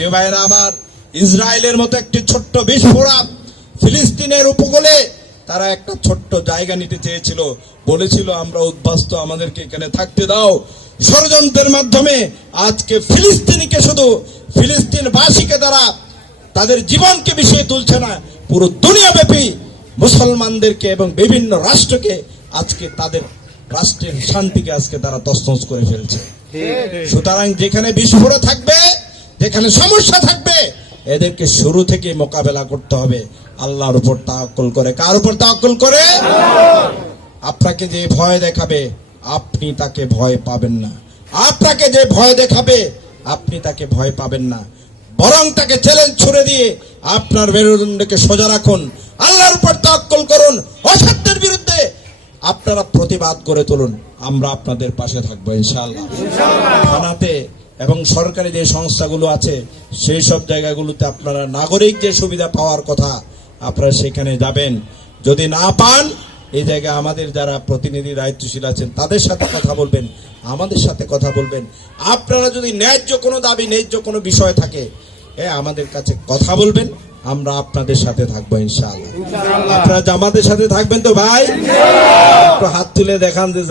প্রিয় ভাইরা আমার ইসরায়েলের মতো একটি ছোট্ট বিস্ফোরক ফিলিস্তিনের উপকূলে তারা একটা ছোট্ট জায়গা নিতে চেয়েছিল। বলেছিল আমরা উদ্বাস্ত আমাদেরকে এখানে থাকতে দাও। ষড়যন্ত্রের মাধ্যমে আজকে ফিলিস্তিনিকে শুধু ফিলিস্তিন ফিলিস্তিনবাসীকে দ্বারা তাদের জীবনকে বিষয়ে তুলছে না পুরো দুনিয়াব্যাপী মুসলমানদেরকে এবং বিভিন্ন রাষ্ট্রকে আজকে তাদের রাষ্ট্রের শান্তিকে আজকে তারা তছনছ করে ফেলছে। সুতরাং যেখানে বিস্ফোরণ থাকবে যেখানে সমস্যা থাকবে। এদেরকে শুরু থেকে মোকাবেলা করতে হবে। আল্লাহর উপর তাওয়াক্কুল করে। কার উপর তাওয়াক্কুল করে? আপনাকে যে ভয় দেখাবে, আপনি তাকে ভয় পাবেন না। আপনাকে যে ভয় দেখাবে, আপনি তাকে ভয় পাবেন না। বরং তাকে চ্যালেঞ্জ ছুড়ে দিয়ে আপনার মেরুদণ্ডকে সোজা রাখুন। আল্লাহর উপর তাওয়াক্কুল করুন। অসত্যের বিরুদ্ধে আপনারা প্রতিবাদ করে তুলুন। আমরা আপনাদের পাশে থাকব, ইনশাআল্লাহ। থানাতে এবং সরকারি যে সংস্থাগুলো আছে সেই সব জায়গাগুলোতে আপনারা নাগরিক যে সুবিধা পাওয়ার কথা আপনারা সেখানে যাবেন। যদি না পান এই জায়গায় আমাদের যারা প্রতিনিধি দায়িত্বশীল আছেন তাদের সাথে কথা বলবেন আমাদের সাথে কথা বলবেন। আপনারা যদি ন্যায্য কোনো দাবি ন্যায্য কোনো বিষয় থাকে এ আমাদের কাছে কথা বলবেন আমরা আপনাদের সাথে থাকব ইনশাআল্লাহ। আপনারা জামাতের সাথে থাকবেন তো ভাই? হাত তুলে দেখান যে